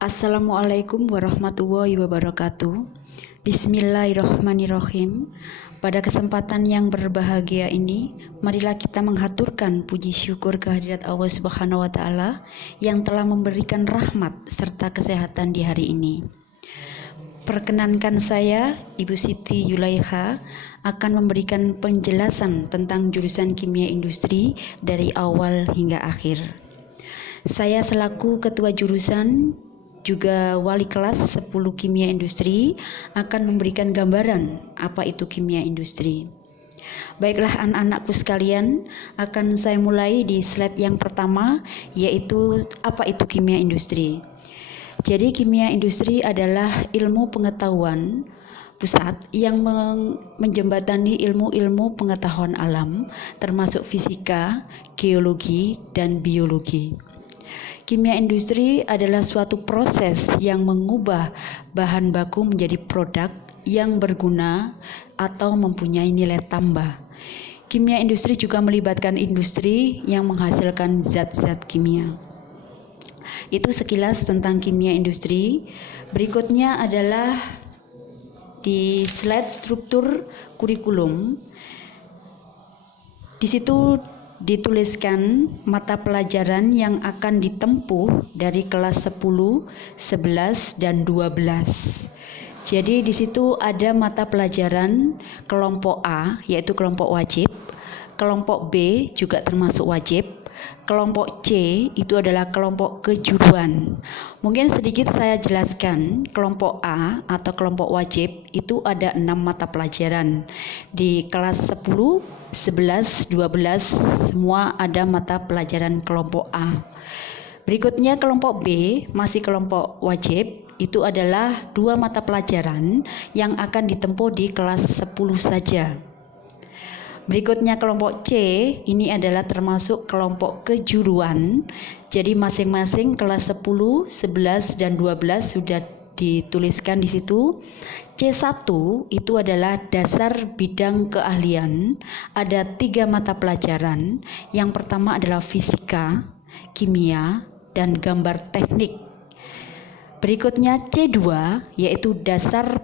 Assalamualaikum warahmatullahi wabarakatuh. Bismillahirrahmanirrahim. Pada kesempatan yang berbahagia ini, marilah kita menghaturkan puji syukur kehadirat Allah Subhanahu wa taala yang telah memberikan rahmat serta kesehatan di hari ini. Perkenankan saya, Ibu Siti Yulaiha, akan memberikan penjelasan tentang jurusan Kimia Industri dari awal hingga akhir. Saya selaku ketua jurusan juga wali kelas 10 Kimia Industri akan memberikan gambaran apa itu kimia industri. Baiklah anak-anakku sekalian, akan saya mulai di slide yang pertama, yaitu apa itu kimia industri. Jadi kimia industri adalah ilmu pengetahuan pusat yang menjembatani ilmu-ilmu pengetahuan alam termasuk fisika, geologi, dan biologi. Kimia industri adalah suatu proses yang mengubah bahan baku menjadi produk yang berguna atau mempunyai nilai tambah. Kimia industri juga melibatkan industri yang menghasilkan zat-zat kimia. Itu sekilas tentang kimia industri. Berikutnya adalah di slide struktur kurikulum. Di situ dituliskan mata pelajaran yang akan ditempuh dari kelas 10, 11, dan 12. Jadi di situ ada mata pelajaran kelompok A, yaitu kelompok wajib, kelompok B juga termasuk wajib, kelompok C itu adalah kelompok kejuruan. Mungkin sedikit saya jelaskan, kelompok A atau kelompok wajib itu ada 6 mata pelajaran. Di kelas 10, 11, 12 semua ada mata pelajaran kelompok A. Berikutnya kelompok B masih kelompok wajib, itu adalah 2 mata pelajaran yang akan ditempuh di kelas 10 saja. Berikutnya kelompok C, ini adalah termasuk kelompok kejuruan. Jadi masing-masing kelas 10, 11, dan 12 sudah dituliskan di situ. C1 itu adalah dasar bidang keahlian. Ada 3 mata pelajaran. Yang pertama adalah fisika, kimia, dan gambar teknik. Berikutnya C2 yaitu dasar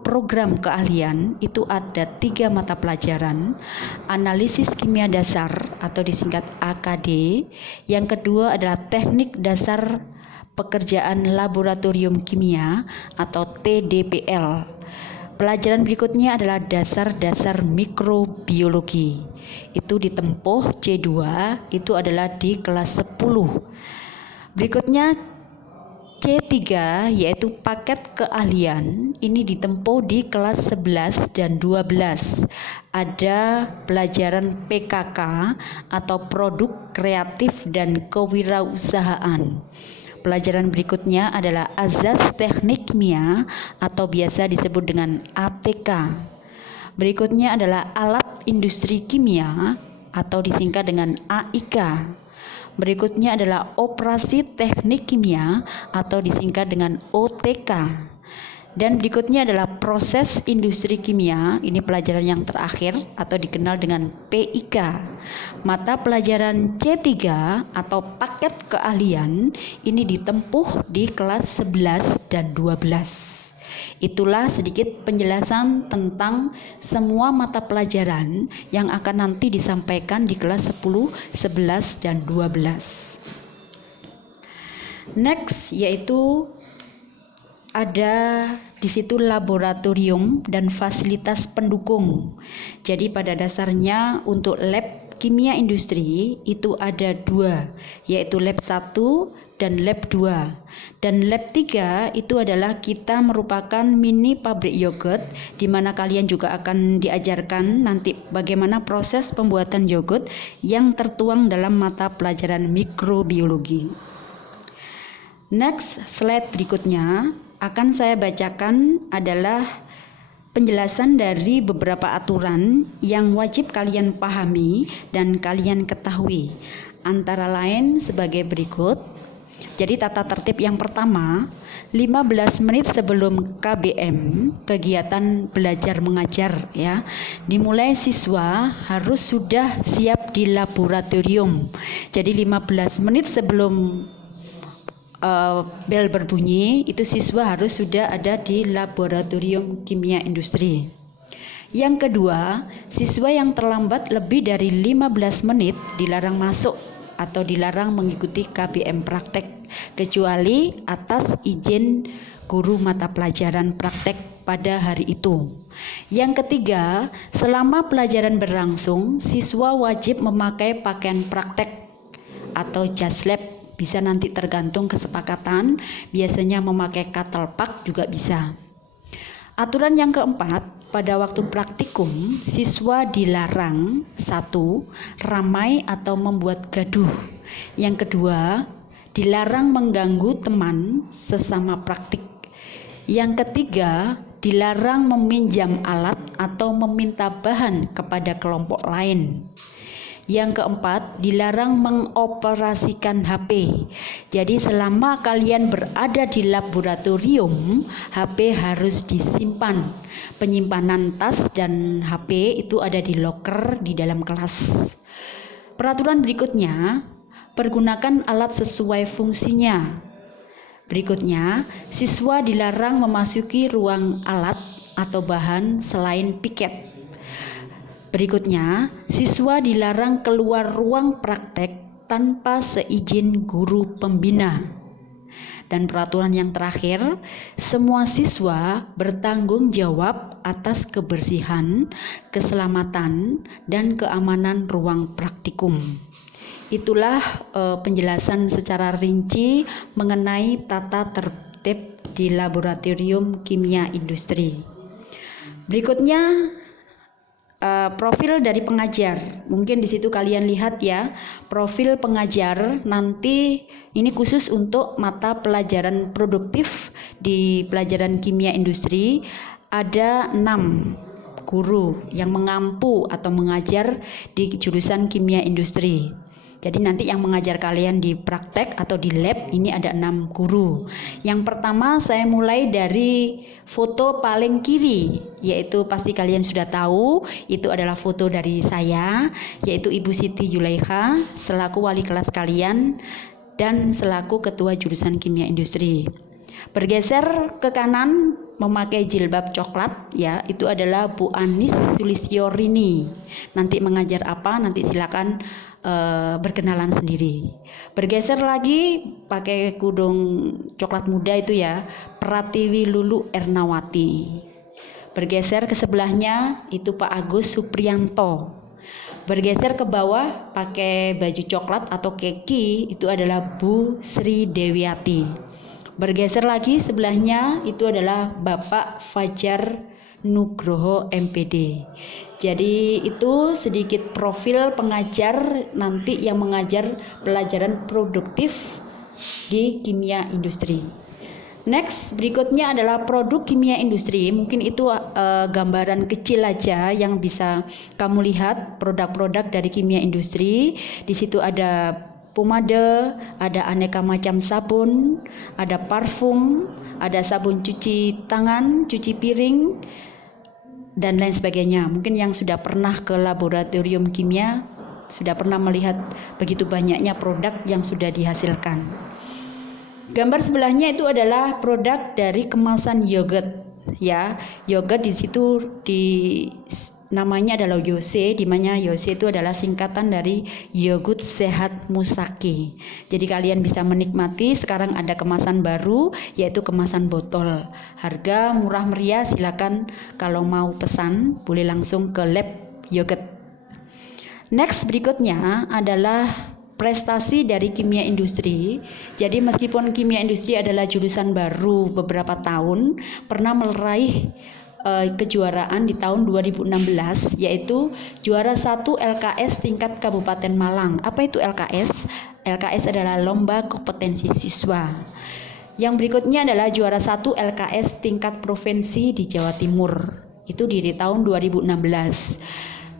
program keahlian, itu ada 3 mata pelajaran. Analisis kimia dasar atau disingkat AKD. Yang kedua adalah teknik dasar pekerjaan laboratorium kimia atau TDPL. Pelajaran berikutnya adalah dasar-dasar mikrobiologi. Itu ditempuh C2, itu adalah di kelas 10. Berikutnya C3 yaitu paket keahlian, ini ditempuh di kelas 11 dan 12. Ada pelajaran PKK atau produk kreatif dan kewirausahaan. Pelajaran berikutnya adalah azas teknik kimia atau biasa disebut dengan ATK. Berikutnya adalah alat industri kimia atau disingkat dengan AIK. Berikutnya adalah operasi teknik kimia atau disingkat dengan OTK. Dan berikutnya adalah proses industri kimia, ini pelajaran yang terakhir atau dikenal dengan PIK. Mata pelajaran C3 atau paket keahlian ini ditempuh di kelas 11 dan 12. Itulah sedikit penjelasan tentang semua mata pelajaran yang akan nanti disampaikan di kelas 10, 11, dan 12. Next yaitu ada di situ laboratorium dan fasilitas pendukung. Jadi pada dasarnya untuk lab kimia industri itu ada 2, yaitu lab 1 dan lab 2. Dan lab 3 itu adalah kita merupakan mini pabrik yogurt, di mana kalian juga akan diajarkan nanti bagaimana proses pembuatan yogurt yang tertuang dalam mata pelajaran mikrobiologi. Next slide berikutnya akan saya bacakan adalah penjelasan dari beberapa aturan yang wajib kalian pahami dan kalian ketahui. Antara lain sebagai berikut. Jadi tata tertib yang pertama, 15 menit sebelum KBM, kegiatan belajar mengajar ya, dimulai siswa harus sudah siap di laboratorium. Jadi 15 menit sebelum bel berbunyi, itu siswa harus sudah ada di laboratorium kimia industri. Yang kedua, siswa yang terlambat lebih dari 15 menit dilarang masuk atau dilarang mengikuti KBM praktek kecuali atas izin guru mata pelajaran praktek pada hari itu. Yang ketiga, selama pelajaran berlangsung, siswa wajib memakai pakaian praktek atau jas lab, bisa nanti tergantung kesepakatan, biasanya memakai cutlepack juga bisa. Aturan yang keempat, pada waktu praktikum, siswa dilarang 1. Ramai atau membuat gaduh. Yang kedua, dilarang mengganggu teman sesama praktik. Yang ketiga, dilarang meminjam alat atau meminta bahan kepada kelompok lain. Yang keempat, dilarang mengoperasikan HP. Jadi selama kalian berada di laboratorium, HP harus disimpan. Penyimpanan tas dan HP itu ada di loker di dalam kelas. Peraturan berikutnya, pergunakan alat sesuai fungsinya. Berikutnya, siswa dilarang memasuki ruang alat atau bahan selain piket. Berikutnya, siswa dilarang keluar ruang praktek tanpa seizin guru pembina. Dan peraturan yang terakhir, semua siswa bertanggung jawab atas kebersihan, keselamatan, dan keamanan ruang praktikum. Itulah penjelasan secara rinci mengenai tata tertib di laboratorium kimia industri. Berikutnya, profil dari pengajar. Mungkin di situ kalian lihat ya, profil pengajar nanti ini khusus untuk mata pelajaran produktif di pelajaran kimia industri. Ada 6 guru yang mengampu atau mengajar di jurusan kimia industri. Jadi nanti yang mengajar kalian di praktek atau di lab ini ada 6 guru. Yang pertama saya mulai dari foto paling kiri, yaitu pasti kalian sudah tahu, itu adalah foto dari saya, yaitu Ibu Siti Julaiha selaku wali kelas kalian dan selaku ketua jurusan kimia industri. Bergeser ke kanan memakai jilbab coklat ya, itu adalah Bu Anis Sulistyorini. Nanti mengajar apa nanti silakan berkenalan sendiri. Bergeser lagi pakai kudung coklat muda itu ya, Pratiwi Lulu Ernawati. Bergeser ke sebelahnya itu Pak Agus Supriyanto. Bergeser ke bawah pakai baju coklat atau keki itu adalah Bu Sri Dewiati. Bergeser lagi sebelahnya itu adalah Bapak Fajar Nugroho MPD. Jadi itu sedikit profil pengajar nanti yang mengajar pelajaran produktif di kimia industri. Next, berikutnya adalah produk kimia industri. Mungkin itu gambaran kecil aja yang bisa kamu lihat produk-produk dari kimia industri. Di situ ada pomade, ada aneka macam sabun, ada parfum, ada sabun cuci tangan, cuci piring, dan lain sebagainya. Mungkin yang sudah pernah ke laboratorium kimia sudah pernah melihat begitu banyaknya produk yang sudah dihasilkan. Gambar sebelahnya itu adalah produk dari kemasan yogurt ya. Yogurt di situ namanya adalah Yose, di mana Yose itu adalah singkatan dari yogurt sehat Musaki. Jadi kalian bisa menikmati. Sekarang ada kemasan baru yaitu kemasan botol. Harga murah meriah, silakan kalau mau pesan boleh langsung ke lab yogurt. Next, berikutnya adalah prestasi dari kimia industri. Jadi meskipun kimia industri adalah jurusan baru beberapa tahun, pernah meraih kejuaraan di tahun 2016, yaitu juara 1 LKS tingkat Kabupaten Malang. Apa itu LKS? LKS adalah lomba kompetensi siswa. Yang berikutnya adalah juara 1 LKS tingkat provinsi di Jawa Timur. Itu di tahun 2016.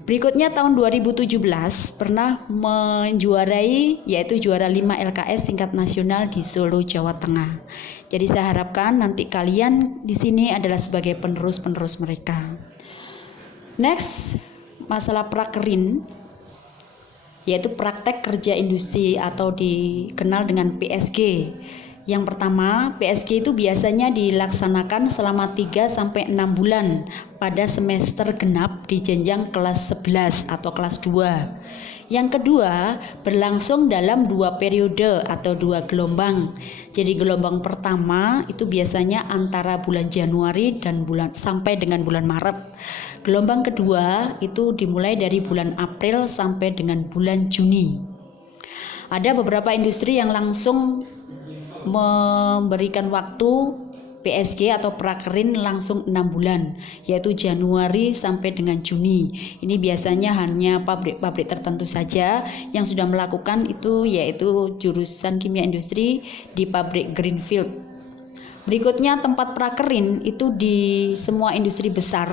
Berikutnya tahun 2017 pernah menjuarai, yaitu juara 5 LKS tingkat nasional di Solo, Jawa Tengah. Jadi saya harapkan nanti kalian di sini adalah sebagai penerus-penerus mereka. Next, masalah prakerin, yaitu praktek kerja industri atau dikenal dengan PSG. Yang pertama, PSG itu biasanya dilaksanakan selama 3-6 bulan pada semester genap di jenjang kelas 11 atau kelas 2. Yang kedua, berlangsung dalam 2 periode atau 2 gelombang. Jadi gelombang pertama itu biasanya antara bulan Januari dan sampai dengan bulan Maret. Gelombang kedua itu dimulai dari bulan April sampai dengan bulan Juni. Ada beberapa industri yang langsung memberikan waktu PSG atau prakerin langsung 6 bulan, yaitu Januari sampai dengan Juni. Ini biasanya hanya pabrik-pabrik tertentu saja yang sudah melakukan itu, yaitu jurusan kimia industri di pabrik Greenfield. Berikutnya tempat prakerin itu di semua industri besar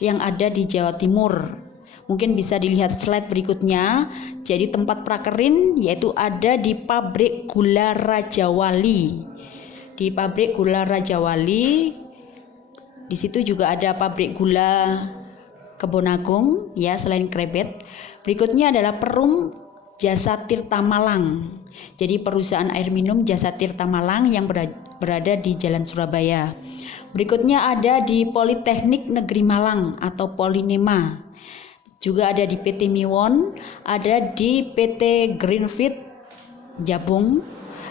yang ada di Jawa Timur. Mungkin bisa dilihat slide berikutnya. Jadi tempat prakerin yaitu ada di pabrik gula Raja Wali. Di pabrik gula Raja Wali, di situ juga ada pabrik gula Kebonagung ya, selain Krebet. Berikutnya adalah Perum Jasa Tirta Malang. Jadi perusahaan air minum Jasa Tirta Malang yang berada di Jalan Surabaya. Berikutnya ada di Politeknik Negeri Malang atau Polinema. Juga ada di PT Miwon, ada di PT Greenfield Jabung,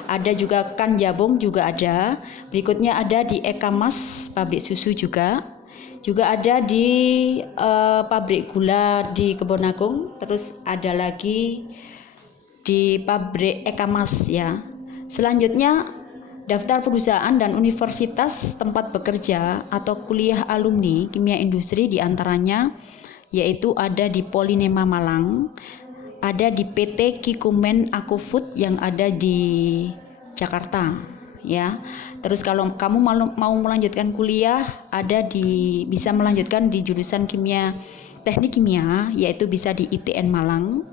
ada juga Kan Jabung juga ada. Berikutnya ada di Eka Mas, pabrik susu juga. Juga ada di pabrik gula di Kebonagung, terus ada lagi di pabrik Eka Mas ya. Selanjutnya daftar perusahaan dan universitas tempat bekerja atau kuliah alumni kimia industri diantaranya yaitu ada di Polinema Malang, ada di PT Kikumen Akufood yang ada di Jakarta ya. Terus kalau kamu mau melanjutkan kuliah bisa melanjutkan di jurusan teknik kimia yaitu bisa di ITN Malang,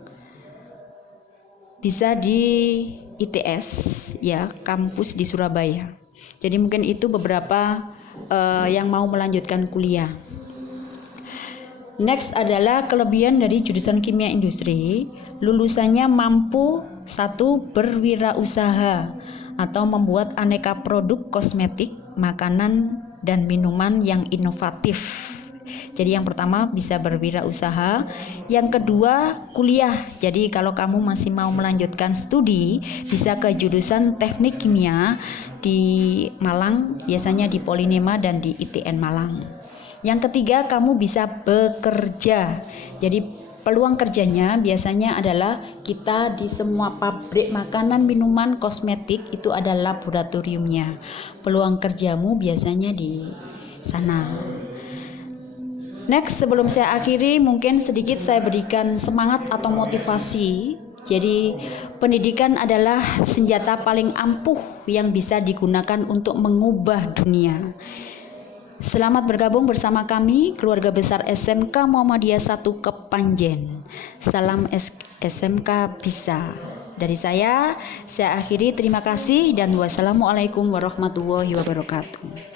bisa di ITS ya, kampus di Surabaya. Jadi mungkin itu beberapa yang mau melanjutkan kuliah. Next adalah kelebihan dari jurusan kimia industri. Lulusannya mampu 1. Berwirausaha atau membuat aneka produk kosmetik, makanan, dan minuman yang inovatif. Jadi yang pertama bisa berwirausaha. Yang kedua kuliah. Jadi kalau kamu masih mau melanjutkan studi bisa ke jurusan teknik kimia di Malang, biasanya di Polinema dan di ITN Malang. Yang ketiga kamu bisa bekerja. Jadi peluang kerjanya biasanya adalah kita di semua pabrik makanan, minuman, kosmetik itu ada laboratoriumnya. Peluang kerjamu biasanya di sana. Next, sebelum saya akhiri mungkin sedikit saya berikan semangat atau motivasi. Jadi pendidikan adalah senjata paling ampuh yang bisa digunakan untuk mengubah dunia. Selamat bergabung bersama kami, keluarga besar SMK Muhammadiyah 1 Kepanjen. Salam SMK bisa. Dari saya akhiri, terima kasih dan wassalamualaikum warahmatullahi wabarakatuh.